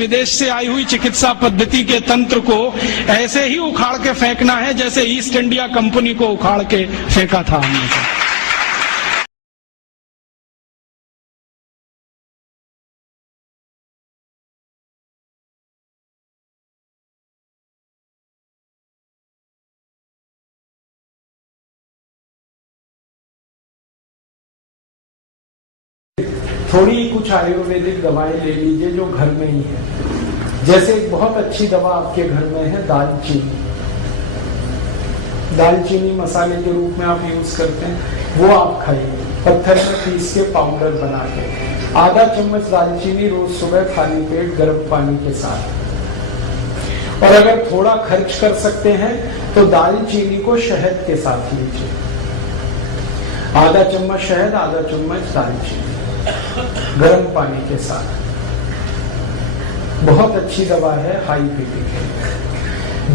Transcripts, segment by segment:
विदेश से आई हुई चिकित्सा पद्धति के तंत्र को ऐसे ही उखाड़ के फेंकना है जैसे ईस्ट इंडिया कंपनी को उखाड़ के फेंका था हमने। थोड़ी कुछ आयुर्वेदिक दवाएं ले लीजिए जो घर में ही है। जैसे एक बहुत अच्छी दवा आपके घर में है दालचीनी। दालचीनी मसाले के रूप में आप यूज करते हैं, वो आप खाइए पत्थर में पीस के पाउडर बना के। आधा चम्मच दालचीनी रोज सुबह खाली पेट गर्म पानी के साथ। और अगर थोड़ा खर्च कर सकते हैं तो दालचीनी को शहद के साथ लीजिए। आधा चम्मच शहद, आधा चम्मच दालचीनी गर्म पानी के साथ। बहुत अच्छी दवा है हाई बीपी के।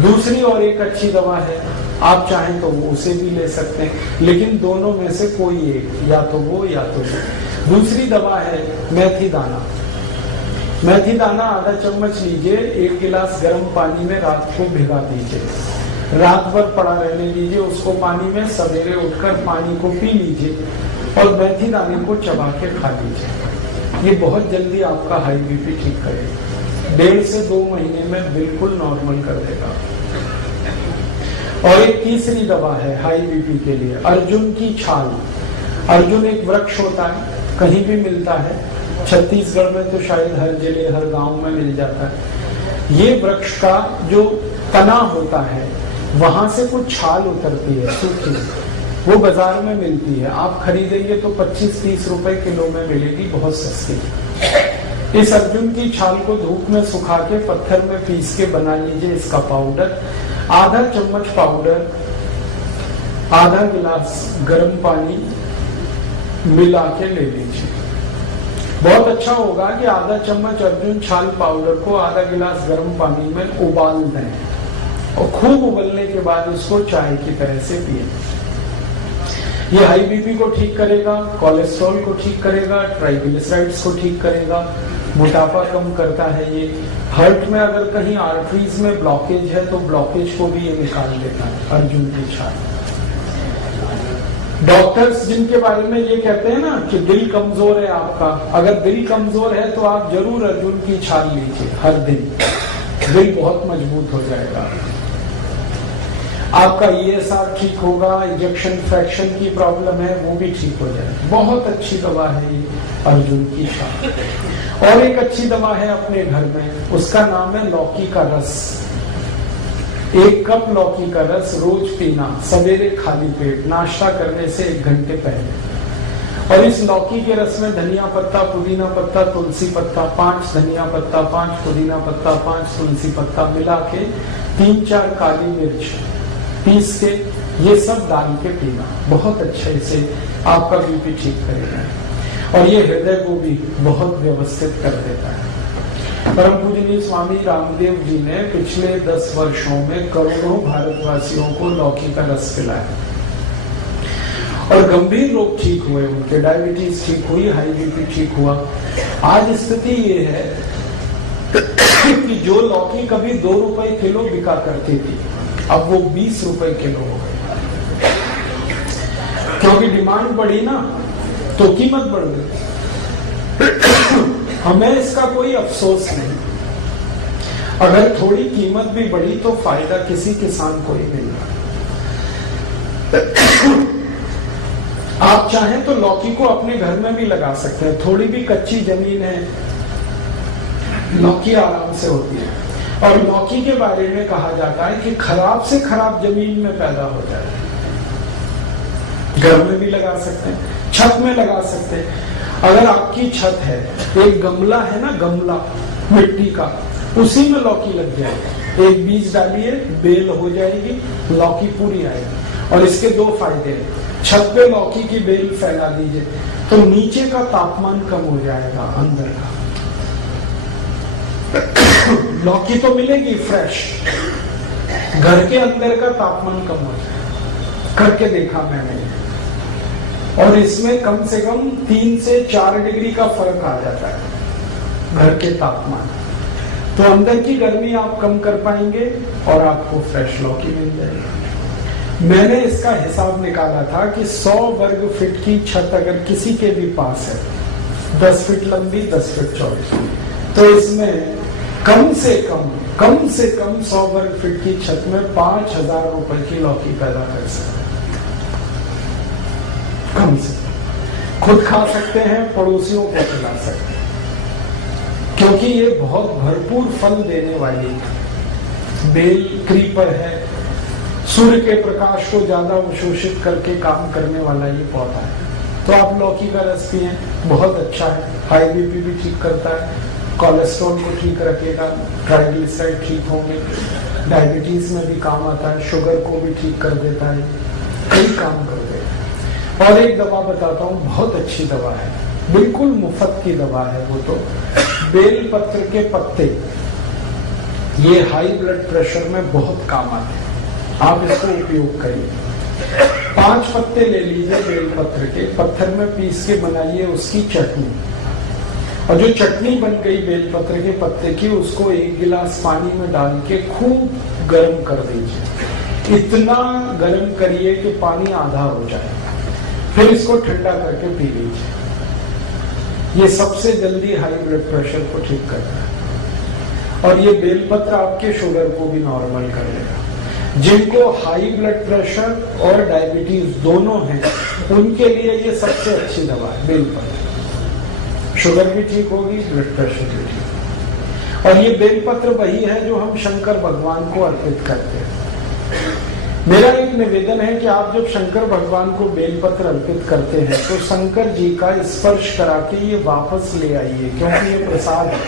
दूसरी और एक अच्छी दवा है, आप चाहें तो वो उसे भी ले सकते हैं, लेकिन दोनों में से कोई एक, या तो वो या तो वो। दूसरी दवा है मेथी दाना। मेथी दाना आधा चम्मच लीजिए, 1 गिलास गर्म पानी में रात को भिगा दीजिए, रात भर पड़ा रहने दीजिए उसको पानी में। सवेरे उठकर पानी को पी लीजिए और मेथी दाने को चबा के खा लीजिए। ये बहुत जल्दी आपका हाई बीपी ठीक करेगा। 1.5 से 2 महीने में बिल्कुल नॉर्मल कर देगा। और एक तीसरी दवा है हाई बीपी के लिए, अर्जुन की छाल। अर्जुन एक वृक्ष होता है, कहीं भी मिलता है। छत्तीसगढ़ में तो शायद हर जिले हर गांव में मिल जाता है। ये वृक्ष का जो तना होता है वहां से कुछ छाल उतरती है सूखी, वो बाजार में मिलती है। आप खरीदेंगे तो 25-30 रुपए किलो में मिलेगी, बहुत सस्ती। इस अर्जुन की छाल को धूप में सुखा के पत्थर में पीस के बना लीजिए इसका पाउडर। आधा चम्मच पाउडर आधा गिलास गर्म पानी मिला के ले लीजिए। बहुत अच्छा होगा कि आधा चम्मच अर्जुन छाल पाउडर को आधा गिलास गर्म पानी में उबाल दें और खूब उबलने के बाद उसको चाय की तरह से पिए। ये हाई बीपी को ठीक करेगा, कोलेस्ट्रॉल को ठीक करेगा, ट्राइग्लिसराइड्स को ठीक करेगा, मोटापा कम करता है। ये हार्ट में अगर कहीं आर्टरीज में ब्लॉकेज है तो ब्लॉकेज को भी ये निकाल देता है अर्जुन की छाल। डॉक्टर्स जिनके बारे में ये कहते हैं ना कि दिल कमजोर है आपका, अगर दिल कमजोर है तो आप जरूर अर्जुन की छाल लीजिए हर दिन, दिल बहुत मजबूत हो जाएगा। आपका ESR ठीक होगा, इंजेक्शन फ्रैक्शन की प्रॉब्लम है वो भी ठीक हो जाएगी। बहुत अच्छी दवा है ये अर्जुन की छाल। और एक अच्छी दवा है अपने घर में, उसका नाम है लौकी का रस। 1 कप लौकी का रस रोज पीना, सवेरे खाली पेट, नाश्ता करने से 1 घंटे पहले। और इस लौकी के रस में धनिया पत्ता, पुदीना पत्ता, तुलसी पत्ता, 5 धनिया पत्ता, 5 पुदीना पत्ता, 5 तुलसी पत्ता मिला के 3-4 काली मिर्च पीस के ये सब डाल के पीना, बहुत अच्छे से आपका बीपी ठीक करेगा। और ये हृदय को भी बहुत व्यवस्थित कर देता है। परम पूजनीय स्वामी रामदेव जी ने पिछले 10 वर्षों में करोड़ों भारतवासियों को लौकी का रस पिलाया और गंभीर रोग ठीक हुए उनके। डायबिटीज ठीक हुई, हाई बीपी ठीक हुआ। आज स्थिति ये है कि जो लौकी कभी 2 रुपए किलो बिका करती थी, अब वो 20 रुपए किलो हो गई, क्योंकि डिमांड बढ़ी ना तो कीमत बढ़ गई। हमें इसका कोई अफसोस नहीं। अगर थोड़ी कीमत भी बढ़ी तो फायदा किसी किसान को ही मिल रहा। आप चाहें तो लौकी को अपने घर में भी लगा सकते हैं। थोड़ी भी कच्ची जमीन है, लौकी आराम से होती है। और लौकी के बारे में कहा जाता है कि खराब से खराब जमीन में पैदा हो जाए। घर में भी लगा सकते हैं, छत में लगा सकते हैं। अगर आपकी छत है, एक गमला है ना, गमला मिट्टी का, उसी में लौकी लग जाएगी। एक बीज डालिए, बेल हो जाएगी, लौकी पूरी आएगी। और इसके 2 फायदे हैं। छत पे लौकी की बेल फैला दीजिए तो नीचे का तापमान कम हो जाएगा, अंदर का। लौकी तो मिलेगी फ्रेश, घर के अंदर का तापमान कम हो जाए। करके देखा मैंने, और इसमें कम से कम 3 से 4 डिग्री का फर्क आ जाता है घर के तापमान। तो अंदर की गर्मी आप कम कर पाएंगे और आपको फ्रेश लौकी मिल जाएगी। मैंने इसका हिसाब निकाला था कि 100 वर्ग फीट की छत अगर किसी के भी पास है, 10 फीट लंबी 10 फीट चौड़ी, तो इसमें कम से कम 100 वर्ग फीट की छत में 5,000 रुपए की लौकी पैदा कर सकते हैं। कम से कम खुद खा सकते हैं, पड़ोसियों को खिला सकते हैं, क्योंकि ये बहुत भरपूर फल देने वाली बेल क्रीपर है। सूर्य के प्रकाश को ज्यादा अवशोषित करके काम करने वाला ये पौधा है। तो आप लौकी का रस पिए, बहुत अच्छा है। हाई बीपी भी ठीक करता है, कोलेस्ट्रॉल को ठीक रखेगा, ट्राइग्लिसराइड ठीक होंगे, डायबिटीज में भी काम आता है, शुगर को भी ठीक कर देता है, कई काम कर देता है। और एक दवा बताता हूँ, बहुत अच्छी दवा है, बिल्कुल मुफ्त की दवा है वो तो। बेल पत्र के पत्ते, ये हाई ब्लड प्रेशर में बहुत काम आते हैं, आप इसको उपयोग करिए। 5 पत्ते ले लीजिए बेल पत्र के, पत्थर में पीस के बनाइए उसकी चटनी, और जो चटनी बन गई बेल पत्र के पत्ते की, उसको 1 गिलास पानी में डाल के खूब गर्म कर दीजिए। इतना गर्म करिए कि पानी आधा हो जाए, फिर इसको ठंडा करके पी लीजिए। ये सबसे जल्दी हाई ब्लड प्रेशर को ठीक करता है, और ये बेलपत्र आपके शुगर को भी नॉर्मल कर देगा। जिनको हाई ब्लड प्रेशर और डायबिटीज दोनों हैं, उनके लिए ये सबसे अच्छी दवा है बेलपत्र। शुगर भी ठीक होगी, ब्लड प्रेशर भी ठीक। और ये बेलपत्र वही है जो हम शंकर भगवान को अर्पित करते हैं। मेरा एक निवेदन है कि आप जब शंकर भगवान को बेलपत्र अर्पित करते हैं तो शंकर जी का स्पर्श करा के ये वापस ले आइए, क्योंकि ये प्रसाद है।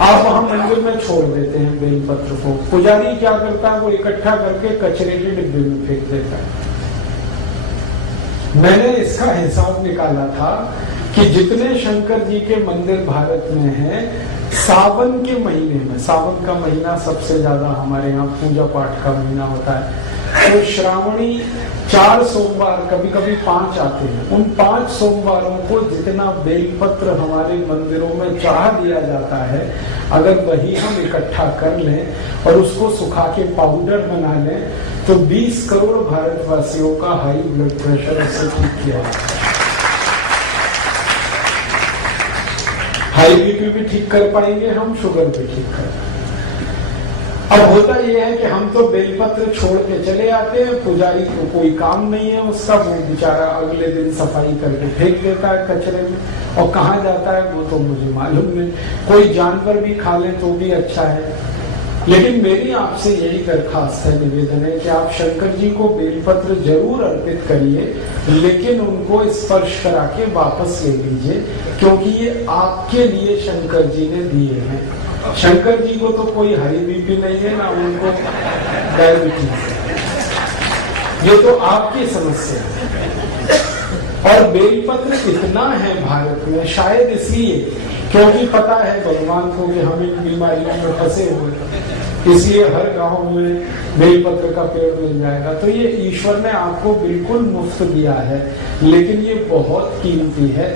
आप वहां मंदिर में छोड़ देते हैं बेलपत्र को, पुजारी क्या करता है, वो इकट्ठा करके कचरे के डिब्बे में फेंक देता है। मैंने इसका हिसाब निकाला था कि जितने शंकर जी के मंदिर भारत में हैं, सावन के महीने में, सावन का महीना सबसे ज्यादा हमारे यहाँ पूजा पाठ का महीना होता है, तो श्रावणी 4 सोमवार, कभी कभी 5 आते हैं, उन 5 सोमवारों को जितना बेलपत्र हमारे मंदिरों में चढ़ा दिया जाता है, अगर वही हम इकट्ठा कर लें और उसको सुखा के पाउडर बना लें, तो 20 करोड़ भारतवासियों का हाई ब्लड प्रेशर उससे ठीक किया जाता है। हाई बीपी भी ठीक कर पाएंगे हम, शुगर भी ठीक कर पाएंगे। अब होता यह है कि हम तो बेलपत्र छोड़ के चले आते हैं, पुजारी को कोई काम नहीं है उसका, वो बेचारा अगले दिन सफाई करके फेंक देता है कचरे में, और कहाँ जाता है वो तो मुझे मालूम नहीं। कोई जानवर भी खा ले तो भी अच्छा है। लेकिन मेरी आपसे यही दरखास्त है, निवेदन है कि आप शंकर जी को बेलपत्र जरूर अर्पित करिए, लेकिन उनको स्पर्श करा के वापस ले लीजिए, क्योंकि ये आपके लिए शंकर जी ने दिए हैं। शंकर जी को तो कोई हाई बीपी नहीं है, ना उनको डायबिटीज है, ये तो आपकी समस्या है। और बेलपत्र इतना है भारत में, शायद इसलिए क्योंकि पता है भगवान को कि हम इन बीमारियों में फंसे हुए, इसलिए हर गांव में बेलपत्र का पेड़ मिल जाएगा। तो ये ईश्वर ने आपको बिल्कुल मुफ्त दिया है, लेकिन ये बहुत कीमती है।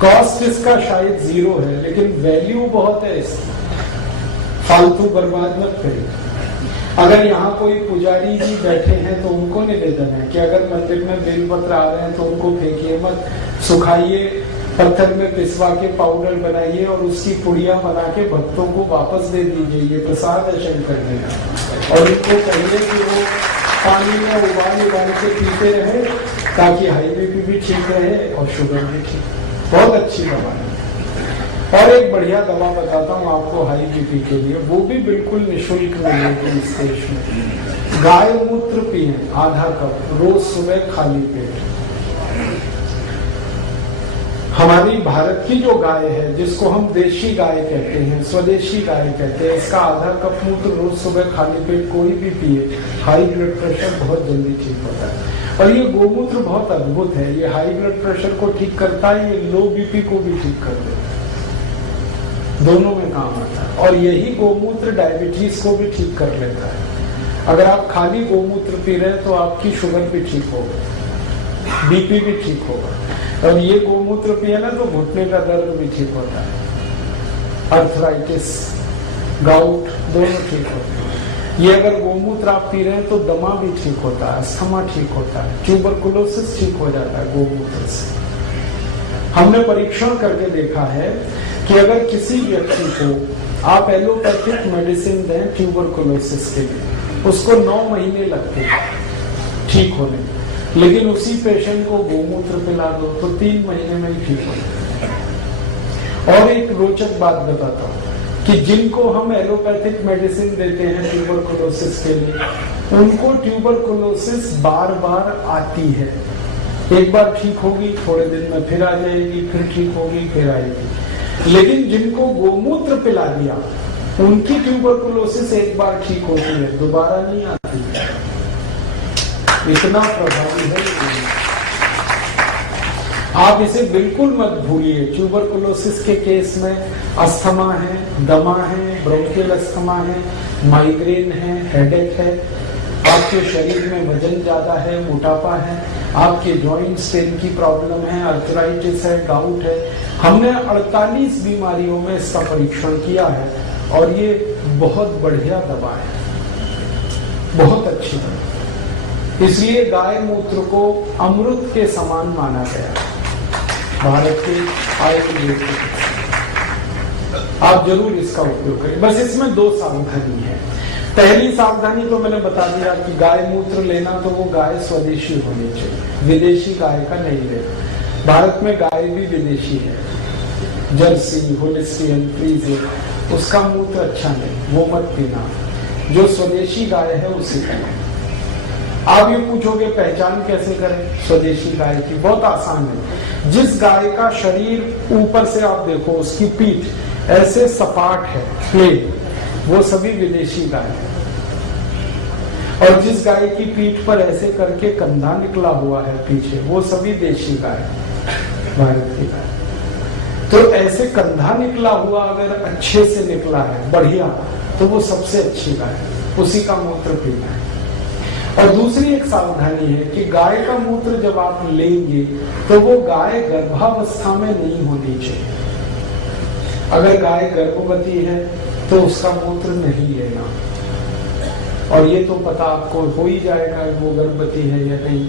कॉस्ट इसका शायद 0 है, लेकिन वैल्यू बहुत है इसकी। फालतू बर्बाद मत करिए। अगर यहाँ कोई पुजारी जी बैठे हैं तो उनको निवेदन है कि अगर मंदिर में बेलपत्र आ रहे हैं तो उनको फेंकिए मत, सुखाइए, पत्थर में पिसवा के पाउडर बनाइए और उसकी पुड़िया बना के भक्तों को वापस दे दीजिए। ये प्रसाद है शंकर जी का, और इनको कहिए कि वो पानी में उबाल के पीते रहे, ताकि हाई बीपी भी ठीक रहे और शुगर भी ठीक। बहुत अच्छी दवा है। और एक बढ़िया दवा बताता हूँ आपको हाई बीपी के लिए, वो भी बिल्कुल निःशुल्क मिलेगी इस देश में। गाय मूत्र पिए आधा कप रोज सुबह खाली पेट। हमारी भारत की जो गाय है, जिसको हम देशी गाय कहते हैं, स्वदेशी गाय कहते हैं, इसका आधा कप मूत्र रोज सुबह खाली पेट कोई भी पिए, हाई ब्लड प्रेशर बहुत जल्दी ठीक होता है। और ये गोमूत्र बहुत अद्भुत है, ये हाई ब्लड प्रेशर को ठीक करता है, ये लो बीपी को भी ठीक कर देता है, दोनों में काम आता है। और यही गोमूत्र डायबिटीज को भी ठीक कर लेता है। अगर आप खाली गोमूत्र पी रहे हैं तो आपकी शुगर भी ठीक होगा, बीपी भी ठीक होगा। और ये गोमूत्र पिए ना तो घुटने का दर्द भी ठीक होता है, अर्थराइटिस, गाउट दोनों ठीक होते हैं। ये अगर गोमूत्र आप पी रहे हैं तो दमा भी ठीक होता है, अस्थमा ठीक होता है, ट्यूबरकुलोसिस ठीक हो जाता है गोमूत्र से। हमने परीक्षण करके देखा है कि अगर किसी व्यक्ति को आप एलोपैथिक मेडिसिन दें ट्यूबरकुलोसिस के लिए, उसको 9 महीने लगते हैं ठीक होने, लेकिन उसी पेशेंट को गोमूत्र पिला दो तो 3 महीने में ही ठीक हो जाता है। और एक रोचक बात बताता हूँ कि जिनको हम एलोपैथिक मेडिसिन देते हैं ट्यूबरकुलोसिस के लिए, उनको ट्यूबरकुलोसिस बार बार आती है। एक बार ठीक होगी, थोड़े दिन में फिर आ जाएगी, फिर ठीक होगी, फिर आएगी। लेकिन जिनको गोमूत्र पिला दिया, उनकी ट्यूबरकुलोसिस एक बार ठीक होती है, दोबारा नहीं आती। इतना प्रभावी है। आप इसे बिल्कुल मत भूलिए। ट्यूबरकुलोसिस के केस में अस्थमा है, दमा है, ब्रोंकियल अस्थमा है, माइग्रेन है, हेडेक है, आपके शरीर में वजन ज्यादा है, मोटापा है, आपके जॉइंट्स पेन की प्रॉब्लम है, अर्थराइटिस है, गाउट है। हमने 48 बीमारियों में इसका परीक्षण किया है और ये बहुत बढ़िया दवा है, बहुत अच्छी दवा। इसलिए गाय मूत्र को अमृत के समान माना गया भारत के आयुर्वेद। आप जरूर इसका उपयोग करें। बस इसमें 2 सावधानी है। पहली सावधानी तो मैंने बता दिया कि गाय मूत्र लेना तो वो गाय स्वदेशी होनी चाहिए, विदेशी गाय का नहीं लेना। भारत में गाय भी विदेशी है, जर्सी, होलिस्टियन, फ्रीजियन, उसका मूत्र अच्छा नहीं, वो मत पीना। जो स्वदेशी गाय है उसी का। आप ये पूछोगे पहचान कैसे करें स्वदेशी गाय की? बहुत आसान है। जिस गाय का शरीर ऊपर से आप देखो, उसकी पीठ ऐसे सपाट है, प्लेन, वो सभी विदेशी गाय है। और जिस गाय की पीठ पर ऐसे करके कंधा निकला हुआ है पीछे, वो सभी देशी गाय, भारत की गाय। तो ऐसे कंधा निकला हुआ अगर अच्छे से निकला है, बढ़िया, तो वो सबसे अच्छी गाय, उसी का मूत्र पीना है। और दूसरी एक सावधानी है कि गाय का मूत्र जब आप लेंगे तो वो गाय गर्भावस्था में नहीं होनी चाहिए। अगर गाय गर्भवती है तो उसका मूत्र नहीं लेना। और ये तो पता आपको हो ही जाएगा वो गर्भवती है या नहीं।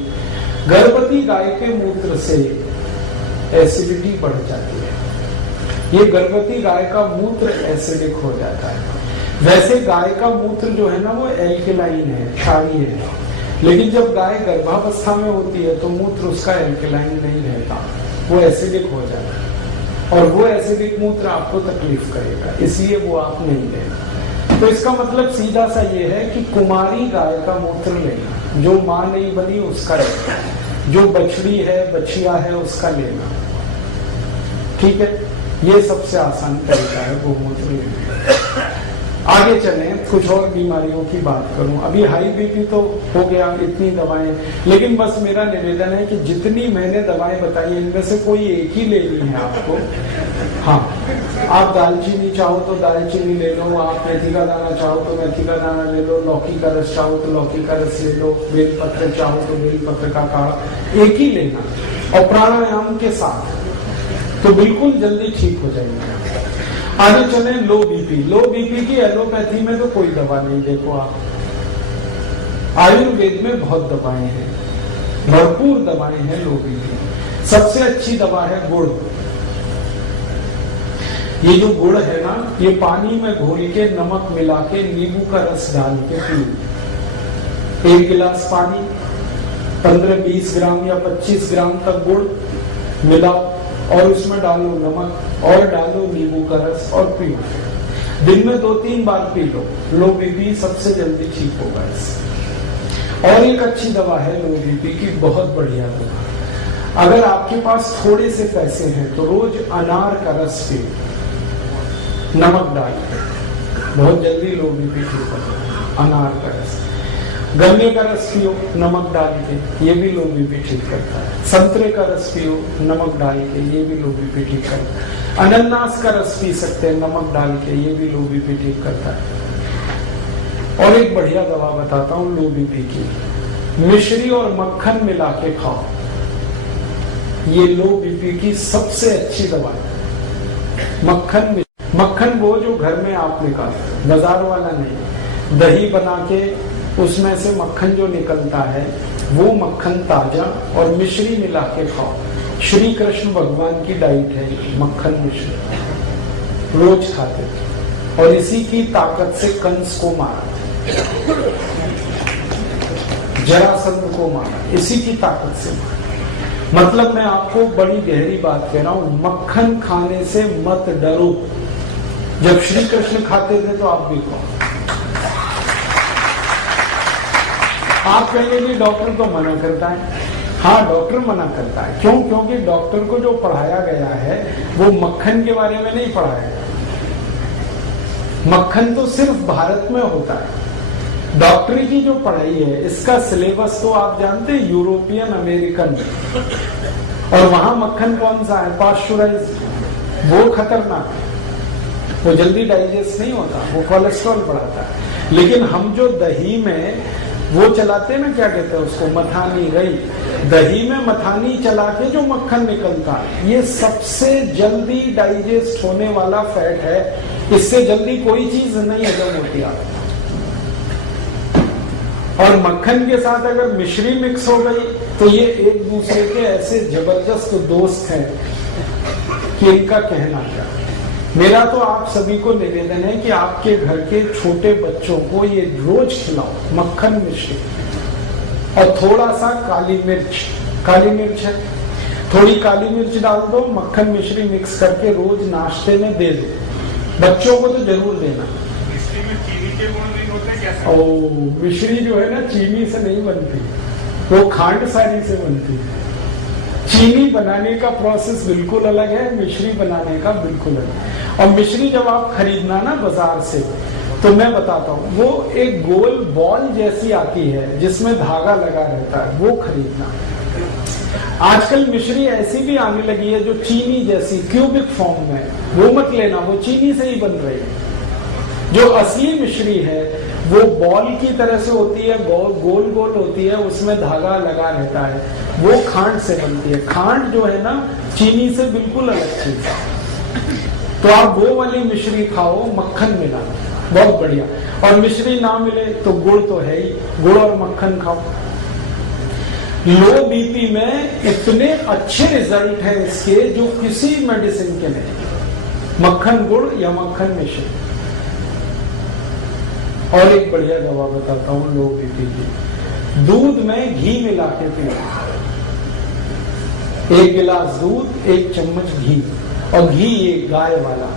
गर्भवती गाय के मूत्र से एसिडिटी बढ़ जाती है। ये गर्भवती गाय का मूत्र एसिडिक हो जाता है। वैसे गाय का मूत्र जो है ना वो एल्कलाइन है, क्षारीय है, लेकिन जब गाय गर्भावस्था में होती है तो मूत्र उसका एल्कलाइन नहीं रहता, वो एसिडिक हो जाता है। और वो एसिडिक मूत्र आपको तकलीफ करेगा, इसलिए वो आप नहीं लेना। तो इसका मतलब सीधा सा ये है कि कुमारी गाय का मूत्र लेना, जो मां नहीं बनी उसका लेना, जो बछड़ी है, बछिया है, उसका लेना। ठीक है, ये सबसे आसान तरीका है गोमूत्र लेने। आगे चलें, कुछ और बीमारियों की बात करूं। अभी हाई बीपी तो हो गया, इतनी दवाएं, लेकिन बस मेरा निवेदन है कि जितनी मैंने दवाएं बताई इनमें से कोई एक ही लेनी है आपको। हाँ, आप दालचीनी चाहो तो दालचीनी ले लो, आप मेथी का दाना चाहो तो मेथी का दाना ले लो, लौकी का रस चाहो तो लौकी का रस ले लो, बेलपत्र चाहो तो बेलपत्र का काढ़ा, एक ही लेना और प्राणायाम के साथ, तो बिल्कुल जल्दी ठीक हो जाएंगे। आगे चले, लो बीपी। लो बीपी की एलोपैथी में तो कोई दवा नहीं। देखो आप, आयुर्वेद में बहुत दवाएं हैं, भरपूर दवाएं हैं लो बीपी। सबसे अच्छी दवा है गुड़। ये जो गुड़ है ना, ये पानी में घोल के नमक मिला के नींबू का रस डाल के पियो। 1 गिलास पानी, 15-20 ग्राम या 25 ग्राम तक गुड़ मिलाओ और उसमें डालो नमक और डालो नींबू का रस और पियो। दिन में 2-3 बार पी लो, लो बीपी सबसे जल्दी ठीक होगा इससे। और एक अच्छी दवा है लो बीपी की, बहुत बढ़िया दवा। अगर आपके पास थोड़े से पैसे हैं तो रोज अनार का रस पियो, नमक डाल के, बहुत जल्दी लो बीपी ठीक होगा। अनार का रस, गन्ने का रस पियो नमक डाल के, ये भी लो बीपी ठीक करता है। संतरे का रस पियो नमक डाल के, ये भी लो बीपी ठीक करता है। अनानास का रस पी सकते हैं नमक डाल के, ये भी लो बीपी ठीक करता है। और एक बढ़िया दवा बताता हूँ लो बीपी की, मिश्री और मक्खन मिला के खाओ। ये लो बीपी की सबसे अच्छी दवा है, मक्खन। मक्खन वो जो घर में आप निकालते, बाजार वाला नहीं। दही बना के उसमें से मक्खन जो निकलता है वो मक्खन ताजा और मिश्री मिला के खाओ। श्री कृष्ण भगवान की डाइट है मक्खन मिश्री, रोज खाते थे और इसी की ताकत से कंस को मारा, जरासंध को मारा, इसी की ताकत से मारा। मतलब मैं आपको बड़ी गहरी बात कह रहा हूं, मक्खन खाने से मत डरो। जब श्री कृष्ण खाते थे तो आप भी खाओ। आप कहेंगे कि डॉक्टर तो मना करता है। हाँ, डॉक्टर मना करता है। क्यों? क्योंकि डॉक्टर को जो पढ़ाया गया है वो मक्खन के बारे में नहीं पढ़ाया गया। मक्खन तो सिर्फ भारत में होता है। डॉक्टरी की जो पढ़ाई है इसका सिलेबस तो आप जानते हैं, यूरोपियन अमेरिकन। और वहां मक्खन कौन सा है? पाश्चराइज्ड। वो खतरनाक है, वो जल्दी डाइजेस्ट नहीं होता, वो कोलेस्ट्रॉल बढ़ाता है। लेकिन हम जो दही में वो चलाते हैं ना, क्या कहते हैं उसको, मथानी रही। दही में मथानी चला के जो मक्खन निकलता है ये सबसे जल्दी डाइजेस्ट होने वाला फैट है। इससे जल्दी कोई चीज नहीं हजम होती आप। और मक्खन के साथ अगर मिश्री मिक्स हो गई तो ये एक दूसरे के ऐसे जबरदस्त दोस्त हैं कि इनका कहना क्या। मेरा तो आप सभी को निवेदन है कि आपके घर के छोटे बच्चों को ये रोज खिलाओ मक्खन मिश्री और थोड़ा सा काली मिर्च। काली मिर्च है, थोड़ी काली मिर्च डाल दो, मक्खन मिश्री मिक्स करके रोज नाश्ते में दे दो। बच्चों को तो जरूर देना। ओ, मिश्री जो है ना चीनी से नहीं बनती, वो खांड सारी से बनती है। चीनी बनाने का प्रोसेस बिल्कुल अलग है, मिश्री बनाने का बिल्कुल अलग। और मिश्री जब आप खरीदना ना बाजार से, तो मैं बताता हूँ, वो एक गोल बॉल जैसी आती है जिसमें धागा लगा रहता है, वो खरीदना। आजकल मिश्री ऐसी भी आने लगी है जो चीनी जैसी क्यूबिक फॉर्म में, वो मत लेना, वो चीनी से ही बन रही है। जो असली मिश्री है वो बॉल की तरह से होती है, गोल गोल होती है, उसमें धागा लगा रहता है, वो खांड से बनती है। खांड जो है ना चीनी से बिल्कुल अलग चीज है। तो आप वो वाली मिश्री खाओ मक्खन मिला, बहुत बढ़िया। और मिश्री ना मिले तो गुड़ तो है ही, गुड़ और मक्खन खाओ। लो बीपी में इतने अच्छे रिजल्ट है इसके जो किसी मेडिसिन के नहीं। मक्खन गुड़ या मक्खन मिश्री। और एक बढ़िया दवा बताता हूँ लो बीपी की। दूध में घी मिला के पियो। 1 गिलास दूध, 1 चम्मच घी, और घी ये गाय वाला,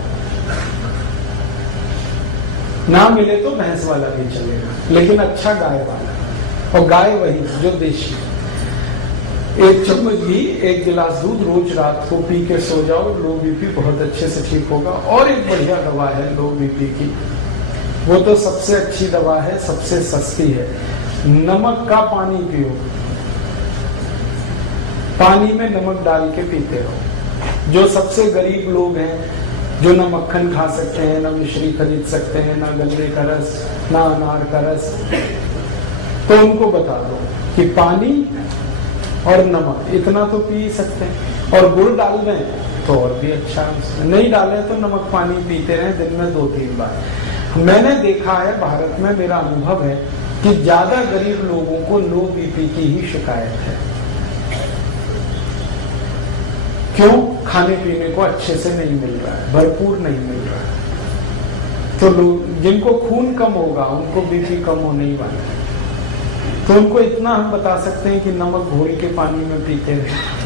ना मिले तो भैंस वाला भी चलेगा, लेकिन अच्छा गाय वाला। और गाय वही जो देशी। 1 चम्मच घी, 1 गिलास दूध, रोज रात को पी के सो जाओ, लो बीपी बहुत अच्छे से ठीक होगा। और एक बढ़िया दवा है लो बीपी की, वो तो सबसे अच्छी दवा है, सबसे सस्ती है। नमक का पानी पियो, पानी में नमक डाल के पीते रहो। जो सबसे गरीब लोग हैं, जो ना मक्खन खा सकते हैं, ना मिश्री खरीद सकते हैं, ना गन्ने का रस, ना अनार का रस, तो उनको बता दो कि पानी और नमक इतना तो पी सकते हैं। और गुड़ डाल दें तो और भी अच्छा। नहीं डालें तो नमक पानी पीते रहें दिन में 2-3 बार। मैंने देखा है भारत में, मेरा अनुभव है कि ज्यादा गरीब लोगों को लो बीपी की ही शिकायत है। क्यों? खाने पीने को अच्छे से नहीं मिल रहा है, भरपूर नहीं मिल रहा है। तो लोग जिनको खून कम होगा उनको बीपी कम होने ही वाला है। तो उनको इतना हम बता सकते हैं कि नमक घोल के पानी में पीते हैं।